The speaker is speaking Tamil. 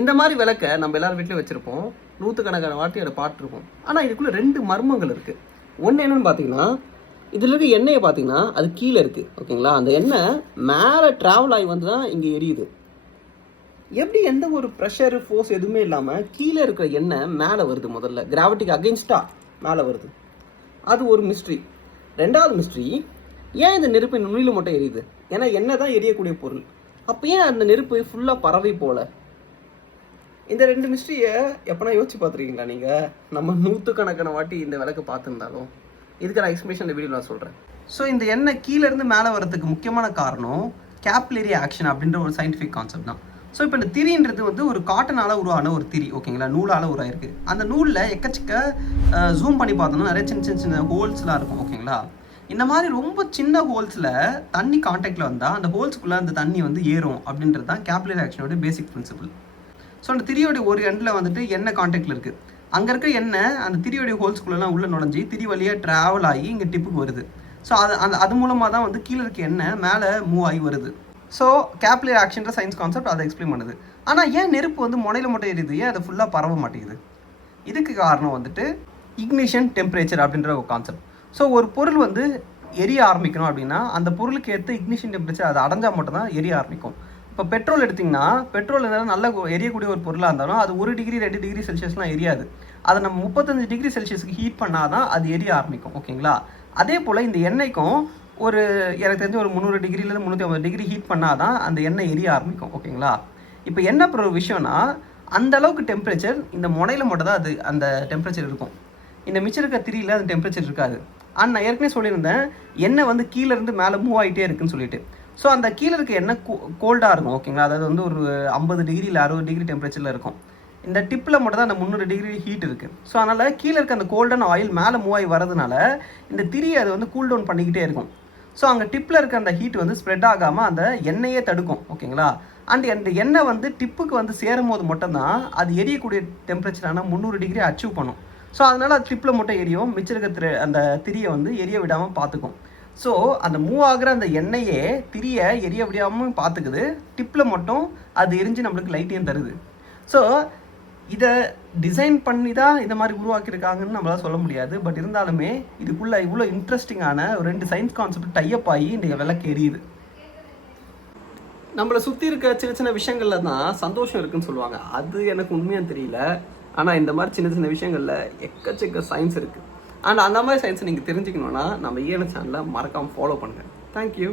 இந்த மாதிரி விளக்கை நம்ம எல்லாரும் வீட்லேயும் வச்சுருப்போம், நூற்றுக்கணக்கான வாட்டி அதை பார்த்துருப்போம். ஆனால் இதுக்குள்ளே 2 மர்மங்கள் இருக்குது. ஒன்று என்னென்னு பார்த்தீங்கன்னா, இதில் இருக்க எண்ணெயை பார்த்தீங்கன்னா அது கீழே இருக்குது, ஓகேங்களா? அந்த எண்ணெய் மேலே ட்ராவல் ஆகி வந்து தான் இங்கே எரியுது. எப்படி எந்த ஒரு ப்ரெஷர் ஃபோர்ஸ் எதுவுமே இல்லாமல் கீழே இருக்கிற எண்ணெய் மேலே வருது? முதல்ல கிராவிட்டிக்கு அகெயின்ஸ்டாக மேலே வருது. அது ஒரு மிஸ்ட்ரி. 2வது மிஸ்ட்ரி, ஏன் இந்த நெருப்பு நுனியில் மட்டும் எரியுது? ஏன்னா எண்ணெய் தான் எரியக்கூடிய பொருள். அப்போ ஏன் அந்த நெருப்பு ஃபுல்லாக பறவை போல? இந்த 2 மிஸ்ட்ரியை எப்போனா யோசிச்சு பார்த்துருக்கீங்களா நீங்கள்? நம்ம நூற்றுக்கணக்கான வாட்டி இந்த விளக்கு பார்த்துருந்தாலும் இதுக்கான எக்ஸ்பிளேஷன் இந்த வீடியோ நான் சொல்கிறேன். ஸோ இந்த எண்ணெய் கீழேருந்து மேலே வரதுக்கு முக்கியமான காரணம் கேப்லரி ஆக்ஷன் அப்படின்ற ஒரு சயின்டிஃபிக் கான்செப்ட் தான். ஸோ இப்போ இந்த திரின்றது வந்து ஒரு காட்டனால் உருவான ஒரு திரி, ஓகேங்களா? நூலால் உருவாயிருக்கு. அந்த நூலில் எக்கச்சக்க ஜூம் பண்ணி பார்த்தோம்னா நிறைய சின்ன சின்ன ஹோல்ஸ்லாம் இருக்கும், ஓகேங்களா? இந்த மாதிரி ரொம்ப சின்ன ஹோல்ஸில் தண்ணி கான்டாக்டில் வந்தால் அந்த ஹோல்ஸ்க்குள்ளே அந்த தண்ணி வந்து ஏறும் அப்படின்றது தான் கேப்லரி ஆக்ஷனோட பேசிக் பிரின்சிபிள். ஸோ அந்த திரியோடைய ஒரு எண்டில் வந்துட்டு எண்ணெய் கான்டாக்டில் இருக்குது. அங்கே இருக்க எண்ணெய் அந்த திரியோடைய ஹோல்ஸ்குள்ளெல்லாம் உள்ளே நுழைஞ்சி திரி வழியாக ட்ராவல் ஆகி இங்கே டிப்புக்கு வருது. ஸோ அது மூலமாக தான் வந்து கீழே இருக்க எண்ணெய் மேலே மூவ் ஆகி வருது. ஸோ கேப்லரி ஆக்ஷன்ற சயின்ஸ் கான்செப்ட் அதை எக்ஸ்பிளைன் பண்ணுது. ஆனால் ஏன் நெருப்பு வந்து முனையில் மட்டும் எரியுது, ஏன் அதை ஃபுல்லாக பரவ மாட்டேங்குது? இதுக்கு காரணம் வந்துட்டு இக்னிஷன் டெம்பரேச்சர் அப்படின்ற ஒரு கான்செப்ட். ஸோ ஒரு பொருள் வந்து எரிய ஆரம்பிக்கணும் அப்படின்னா அந்த பொருளுக்கு ஏற்ற இக்னிஷன் டெம்பரேச்சர் அதை அடைஞ்சால் மட்டும்தான் எரிய ஆரம்பிக்கும். இப்போ பெட்ரோல் எடுத்திங்கன்னா, பெட்ரோல் இருந்தாலும் நல்ல எரியக்கூடிய ஒரு பொருளாக இருந்தாலும் அது 1 டிகிரி 2 டிகிரி செல்சியஸ்லாம் எரியாது. அதை நம்ம 35 டிகிரி செல்சியஸுக்கு ஹீட் பண்ணால் தான் அது எரிய ஆரம்பிக்கும், ஓகேங்களா? அதே போல் இந்த எண்ணெய்க்கும் எனக்கு தெரிஞ்ச ஒரு 300 டிகிரிலேருந்து 350 டிகிரி ஹீட் பண்ணால் தான் அந்த எண்ணெய் எரிய ஆரம்பிக்கும், ஓகேங்களா? இப்போ என்ன ஒரு விஷயம்னா, அந்த அளவுக்கு டெம்பரேச்சர் இந்த முனையில் மட்டும் தான் அந்த டெம்பரேச்சர் இருக்கும். இந்த மிச்சம் இருக்க திரியில் அந்த டெம்பரேச்சர் இருக்காது. ஆனால் நான் ஏற்கனவே சொல்லியிருந்தேன், எண்ணெய் வந்து கீழேருந்து மேலே மூவ் ஆகிட்டே இருக்குன்னு சொல்லிட்டு. ஸோ அந்த கீழே இருக்க எண்ணெய் கோல்டாக இருக்கும், ஓகேங்களா? அதாவது வந்து ஒரு 50 டிகிரி இல்லை 60 டிகிரி டெம்பரேச்சரில் இருக்கும். இந்த டிப்பில் மட்டும் தான் அந்த 300 டிகிரி ஹீட் இருக்குது. ஸோ அதனால் கீழே இருக்க அந்த கோல்டான ஆயில் மேலே மூவ் ஆகி வரதுனால இந்த திரியை அது வந்து கூல் டவுன் பண்ணிக்கிட்டே இருக்கும். ஸோ அங்கே டிப்பில் இருக்க அந்த ஹீட் வந்து ஸ்ப்ரெட் ஆகாமல் அந்த எண்ணெயே தடுக்கும், ஓகேங்களா? அந்த எண்ணெய் வந்து டிப்புக்கு வந்து சேரும் போது மட்டும்தான் அது எரியக்கூடிய டெம்பரேச்சரான 300 டிகிரி அச்சீவ் பண்ணும். ஸோ அதனால் அது டிப்பில் மட்டும் எரியும், மிச்சம் இருக்க அந்த திரியை வந்து எரிய விடாமல் பார்த்துக்கும். ஸோ அந்த மூவ் ஆகிற அந்த எண்ணெயே திரியை எரிய விடாமல் பார்த்துக்குது, டிப்பில் மட்டும் அது எரிஞ்சு நம்மளுக்கு லைட்டையும் தருது. ஸோ இதை டிசைன் பண்ணி தான் இந்த மாதிரி உருவாக்கியிருக்காங்கன்னு நம்மளால் சொல்ல முடியாது. பட் இருந்தாலுமே இதுக்குள்ளே இவ்வளோ இன்ட்ரெஸ்டிங்கான ஒரு 2 சயின்ஸ் கான்செப்ட் டைப் ஆகி இந்த விளக்கு எரியுது. நம்மளை சுற்றி இருக்க சின்ன சின்ன விஷயங்களில் தான் சந்தோஷம் இருக்குன்னு சொல்லுவாங்க. அது எனக்கு உண்மையாக தெரியல. ஆனால் இந்த மாதிரி சின்ன சின்ன விஷயங்களில் எக்கச்சக்க சயின்ஸ் இருக்குது. அண்ட் அந்த மாதிரி சயின்ஸை நீங்கள் தெரிஞ்சுக்கணுன்னா நம்ம ஈஎன்எஸ் சேனலை மறக்காமல் ஃபாலோ பண்ணுங்கள். தேங்க்யூ.